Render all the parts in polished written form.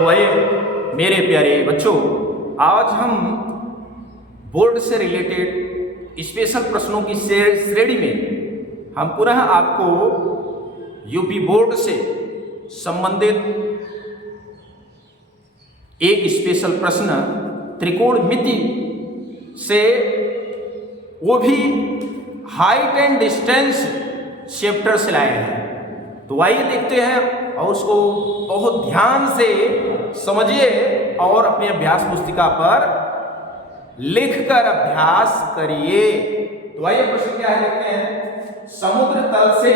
तो आइए मेरे प्यारे बच्चों, आज हम बोर्ड से रिलेटेड स्पेशल प्रश्नों की श्रेणी में हम पुनः आपको यूपी बोर्ड से संबंधित एक स्पेशल प्रश्न त्रिकोणमिति से, वो भी हाइट एंड डिस्टेंस चैप्टर से लाए हैं। तो आइए देखते हैं और उसको बहुत ध्यान से समझिए और अपनी अभ्यास पुस्तिका पर लिखकर अभ्यास करिए। तो आइए प्रश्न क्या है, देखते हैं। समुद्र तल से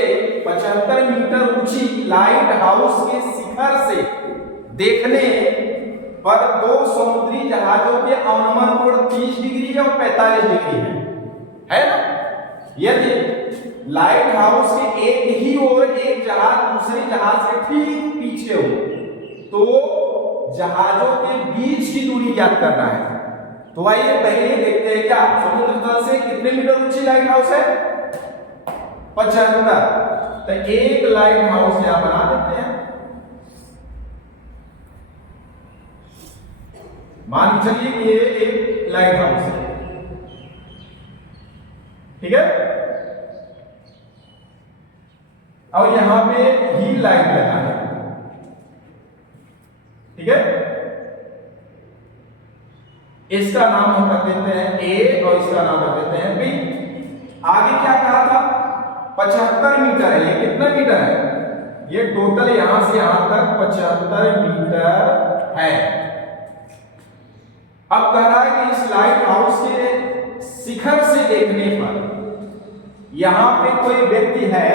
75 मीटर ऊंची लाइट हाउस के शिखर से देखने पर दो समुद्री जहाजों के अवनमन कोण 30 डिग्री और 45 डिग्री है ना। यदि लाइट हाउस के एक ही ओर एक जहाज दूसरे जहाज के ठीक पीछे हो तो जहाजों के बीच की दूरी ज्ञात करना है। तो आइए पहले देखते हैं, क्या समुद्र तल से कितने मीटर ऊंची लाइट हाउस है? 75। तो एक लाइट हाउस यहां बना देते हैं। मान चलिए कि ये एक लाइट हाउस है, ठीक है। और यहां पे ही लाइट लगा है, ठीक है। इसका नाम हम रख देते हैं ए और इसका नाम रख देते हैं बी। आगे क्या कहा था? 75 मीटर है। ये कितना मीटर है? ये टोटल यहां से यहां तक 75 मीटर है। अब कह रहा है कि इस लाइट हाउस के शिखर से देखने पर यहां पे कोई व्यक्ति है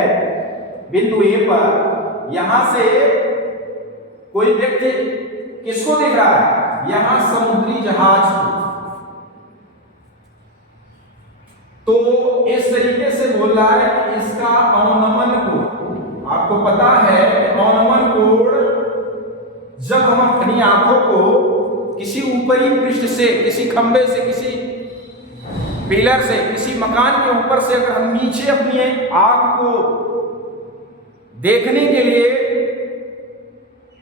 बिंदु ए पर, यहां से कोई व्यक्ति किसको देख रहा है? यहां समुद्री जहाज को। तो इस तरीके से बोल रहा है कि इसका अवनमन कोण, आपको पता है कि अवनमन कोण जब हम अपनी आंखों को किसी ऊपरी पृष्ठ से, किसी खंबे से, किसी पिलर से, किसी मकान के ऊपर से अगर हम नीचे अपनी आंख को देखने के लिए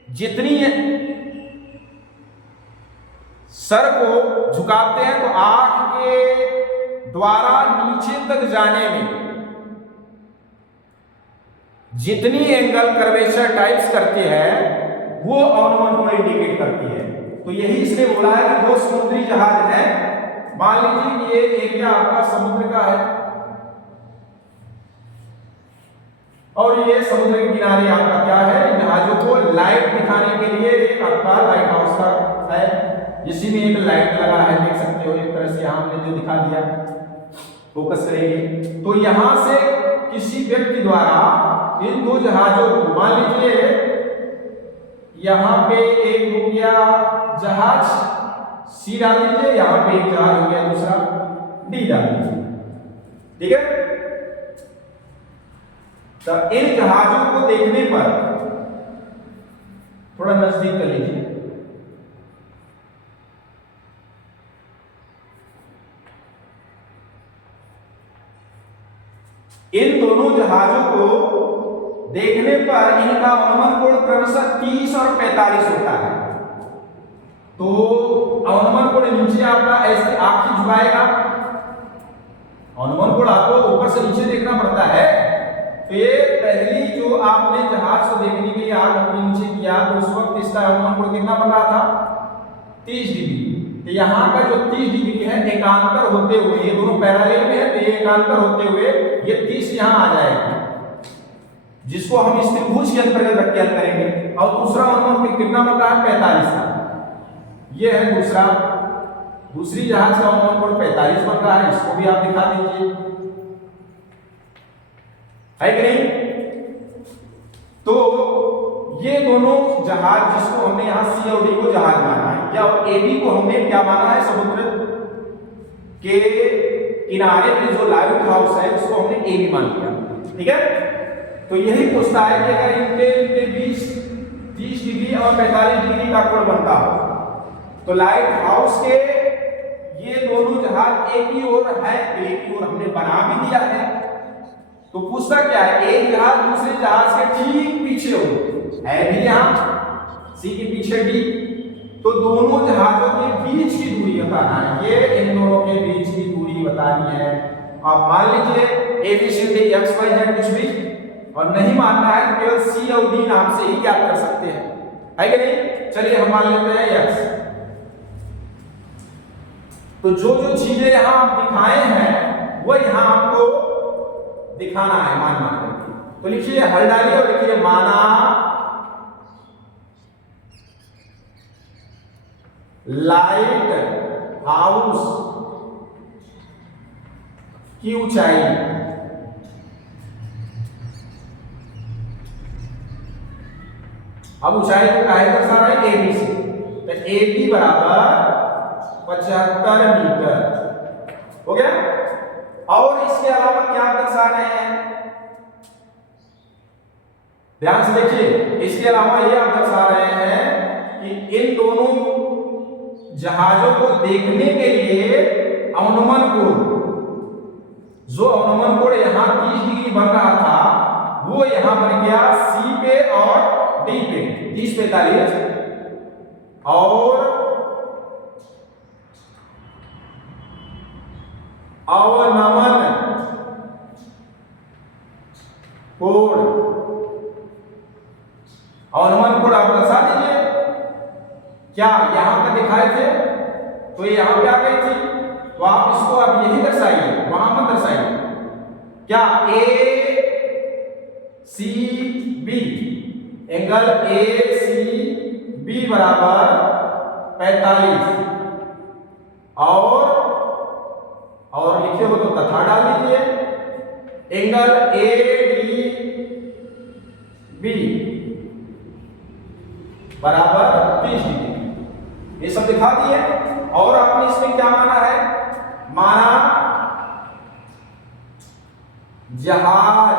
जितनी सर को झुकाते हैं तो आंख के द्वारा नीचे तक जाने में जितनी एंगल कर्वेचर टाइप्स करती है वो अवनमन को इंडिकेट करती है। तो यही इसने बोला है कि दो समुद्री जहाज हैं। मान लीजिए कि ये एरिया आपका समुद्र का है और ये समुद्र के किनारे आपका क्या है? जहाजों को लाइट दिखाने के लिए एक आपका लाइट हाउस का है, इसी में एक लाइट लगा है, देख सकते हो। एक तरह से यहां हमने जो दिखा दिया, फोकस करेंगे तो यहां से किसी व्यक्ति द्वारा इन दो जहाजों को, मान लीजिए यहां पे एक हो गया जहाज सी डाल दीजिए, यहां पे एक जहाज हो गया दूसरा डी डाल दीजिए, ठीक है। तो इन जहाजों को देखने पर थोड़ा नजदीक कर लीजिए। इन दोनों जहाजों को देखने पर इनका अवनमन कोण क्रमशः 30 और 45 होता है। तो अवनमन कोण नीचे आपका ऐसे आंख झुकाएगा, अवनमन कोण आपको ऊपर से नीचे देखना पड़ता है। तो ये पहली जो आपने जहाज को देखने के लिए आंख नीचे किया तो उस वक्त इसका अवनमन कोण कितना बन रहा था? 30 डिग्री। तो यहाँ का जो 30 डिग्री है एकांतर होते हुए, ये दोनों पैरेलल में है तो ये एकांतर होते हुए ये 30 यहाँ आ जाएगा, जिसको हम इस त्रिभुज के अंतर्गत रख के हल करेंगे। और दूसरा अवनमन कितना बन रहा है? 45 का। ये है दूसरी जहाज का अवनमन कोण 45 बन रहा है, इसको भी आप दिखा दीजिए, है कि नहीं। तो ये दोनों जहाज, जिसको हमने यहां सी और डी को जहाज माना है, या ए बी को हमने क्या माना है? समुद्र के किनारे पे जो लाइट हाउस है उसको हमने ए बी मान लिया, ठीक है। तो यही पूछता है कि अगर इनके बीच 30 डिग्री और 45 डिग्री का कोण बनता हो तो लाइट हाउस के ये दोनों जहाज एक ही ओर है, एक ही ओर हमने बना भी दिया है। तो पूछता क्या है? एक जहाज दूसरे जहाज के ठीक पीछे हो, है भी यहां सी के पीछे डी, तो दोनों जहाजों के बीच की दूरी बताना है, ये इन दोनों के बीच की दूरी बतानी है। आप मान लीजिए ABCD XYZ कुछ भी, और नहीं मानना है तो केवल सी और डी नाम से ही ज्ञात कर सकते हैं, है कि नहीं। चलिए हम मान लेते हैं x। तो जो जो चीजें यहां आप दिखाए हैं वो यहां आपको दिखाना है मान मान करके। तो लिखिए, हल डालिए और लिखिए माना लाइट हाउस की ऊंचाई अब ऊंचाई को काहे दर्शा रहा है, AB से, तो AB बराबर 75 मीटर हो गया। और इसके अलावा क्या दर्शा रहे हैं, ध्यान से देखिए, इसके अलावा ये आप दर्शा रहे हैं कि इन दोनों जहाजों को देखने के लिए अवनमन कोण, जो अवनमन कोण यहां 30 डिग्री बन रहा था वो यहां बन गया सी पे और डी पे 30-45, और अवनमन कोण, अवनमन कोण आप दर्शा दीजिए। क्या यहां पर दिखाए थे तो ये यहां पे आ गई थी, तो आप इसको आप यही दर्शाइए, वहां मत दर्शाइए। क्या ACB, एंगल ACB बराबर 45, और लिखे हो तो तथा डाल दीजिए, एंगल ADB बराबर 30 डिग्री, ये सब दिखा दिए। और आपने इसमें क्या माना है, माना जहाज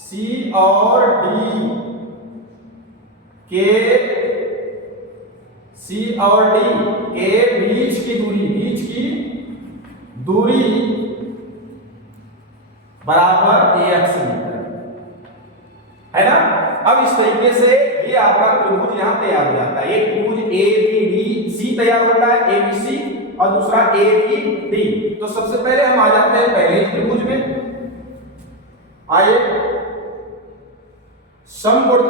C और D के बीच की दूरी बराबर AX मीटर, है ना। अब इस तरीके से ये आपका त्रिभुज यहां तैयार हो जाता है। एक त्रिभुज ABDC तैयार होता है, ABC, और दूसरा ABD। तो सबसे पहले हम आ जाते हैं पहले त्रिभुज में। आइए, समकोण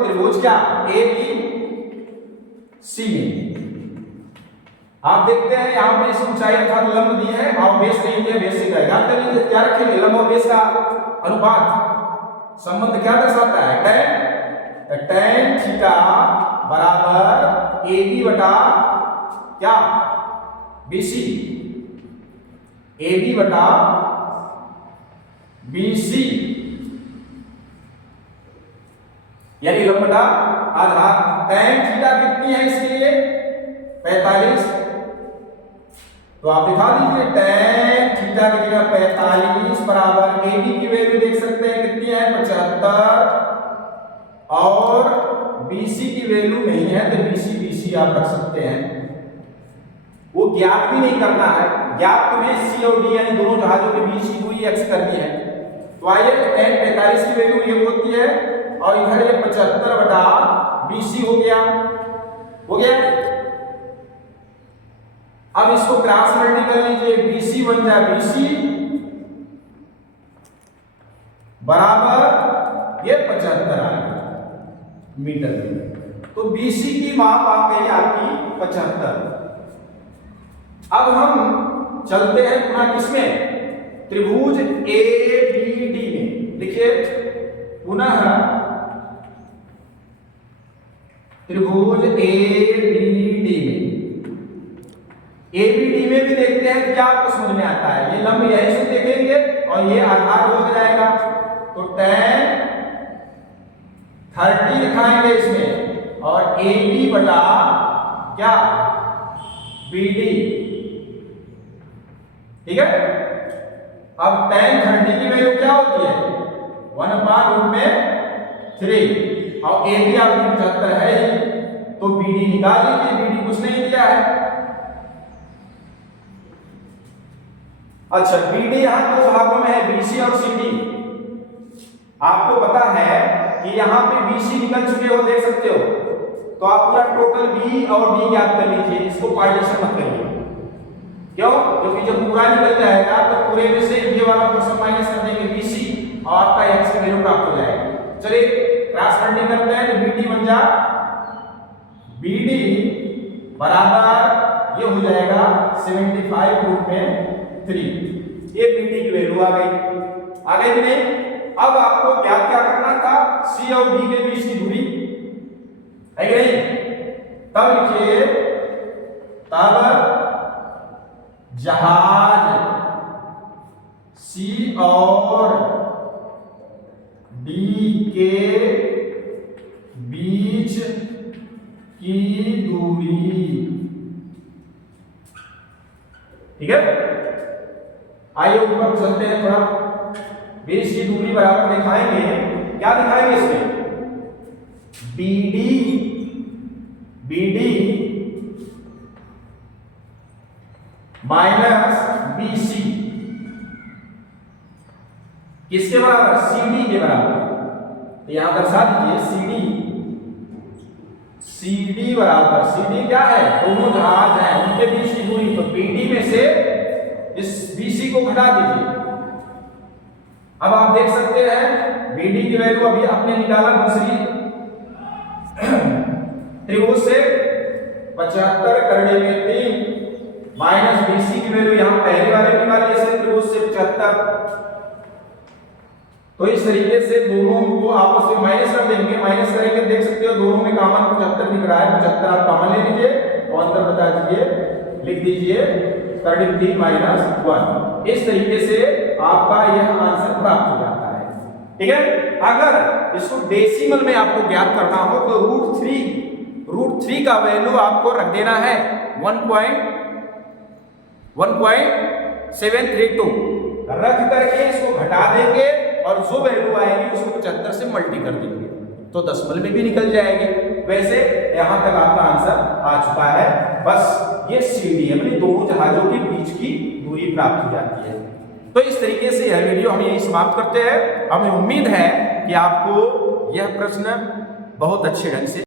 त्रिभुज क्या ABC में आप देखते हैं यहां पे इस ऊंचाई अर्थात लंब दी है, और बेस नहीं दिया, बेस से क्या करेंगे, क्या रखेंगे, लंब और बेस का अनुपात संबंध क्या दर्शाता है, tan थीटा बराबर AB बटा क्या BC, AB बटा BC, यानी लंब बटा आधार। tan थीटा कितनी है इसके लिए, 45, तो आप दिखा दीजिए tan थीटा की जगह 45 बराबर AB की वैल्यू देख सकते हैं कितनी है, 75, और BC की वैल्यू नहीं है तो BC आप रख सकते हैं। वो ज्ञात भी नहीं करना है, ज्ञात तुम्हें C और D यानी दोनों जहाजों के बीच की दूरी x करनी है। तो आइए, tan 45 की वैल्यू ये होती है, और इधर ये 75 बटा BC हो गया। अब इसको क्रॉस मल्टी कर लीजिए, BC बन जाए BC बराबर ये 75 आ गया मीटर में, तो BC की माप आ गई आपकी 75। अब हम चलते हैं पुनः किसमें, त्रिभुज ABD में। देखिए पुनः त्रिभुज ABD में भी देखते हैं क्या आपको समझ में आता है। ये लंब यहीं से देखेंगे और ये आधार हो जाएगा, तो tan 30 दिखाएंगे इसमें, और AB बटा क्या BD, ठीक है। अब tan 30 की वैल्यू क्या होती है, 1/√3, और AB आपकी 75 है ही, तो BD निकाल लीजिए, BD कुछ नहीं दिया है। अच्छा, BD यहाँ दो भागों में है, BC और CD। आपको पता है कि यहाँ पे BC निकल चुके हो, देख सकते हो, तो आप पूरा टोटल B और D याद कर लीजिए, इसको पार्टीशन मत करिए। क्यों? क्योंकि जब पूरा निकल जाएगा तो पूरे में से ये वाला पोर्शन माइनस कर देंगे BC और आपका x की वैल्यू प्राप्त हो जाएगी। चलिए क्रॉस मल्टीप्लाई करते हैं, तो BD बन जा BD बराबर ये हो जाएगा 75 रूट में 3। ये BD की वैल्यू आ गई कि नहीं? अब आपको क्या करना था, C और D के बीच की दूरी है कि नहीं? तब लिखिए, तब जहाज C और D के बीच की दूरी, ठीक है? आइए ऊपर चलते हैं, थोड़ा बीच की दूरी बराबर दिखाएंगे। क्या दिखाएंगे इसमें? BD माइनस BC किसके बराबर? CD के बराबर। तो यहां दर्शा दीजिए CD बराबर, CD क्या है? दोनों जहाज हैं, उनके बीच की दूरी। तो BD में से इस BC को घटा दीजिए। अब आप देख सकते हैं BD की वैल्यू अभी आपने निकाला दूसरी त्रिभुज से 75 करने में 3 माइनस BC की वैल्यू यहां पहले वाले निकाली इसे त्रिभुज से 75। तो इस तरीके से दोनों को आपस में माइनस कर देंगे, माइनस करेंगे, देख सकते हो दोनों में कॉमन 75 दिख रहा है। 75 आप कॉमन ले लीजिए और अंतर बता दीजिए, लिख दीजिए 33 माइनस 1। इस तरीके से आपका यह आंसर प्राप्त हो जाता है, ठीक है? अगर इसको डेसिमल में आपको ज्ञात करना हो तो रूट थ्री का वैल्यू आपको रख देना है 1.732, रख करके इसको घटा देंगे और जो वैल्यू आएगी उसको 75 से मल्टी कर देंगे तो दशमलव में भी निकल जाएगी। वैसे यहां तक आपका आंसर आ चुका है। बस ये CD यानी दोनों जहाजों के बीच की दूरी प्राप्त हो जाती है। तो इस तरीके से यह वीडियो हम यही समाप्त करते हैं। हमें उम्मीद है कि आपको यह प्रश्न बहुत अच्छे ढंग से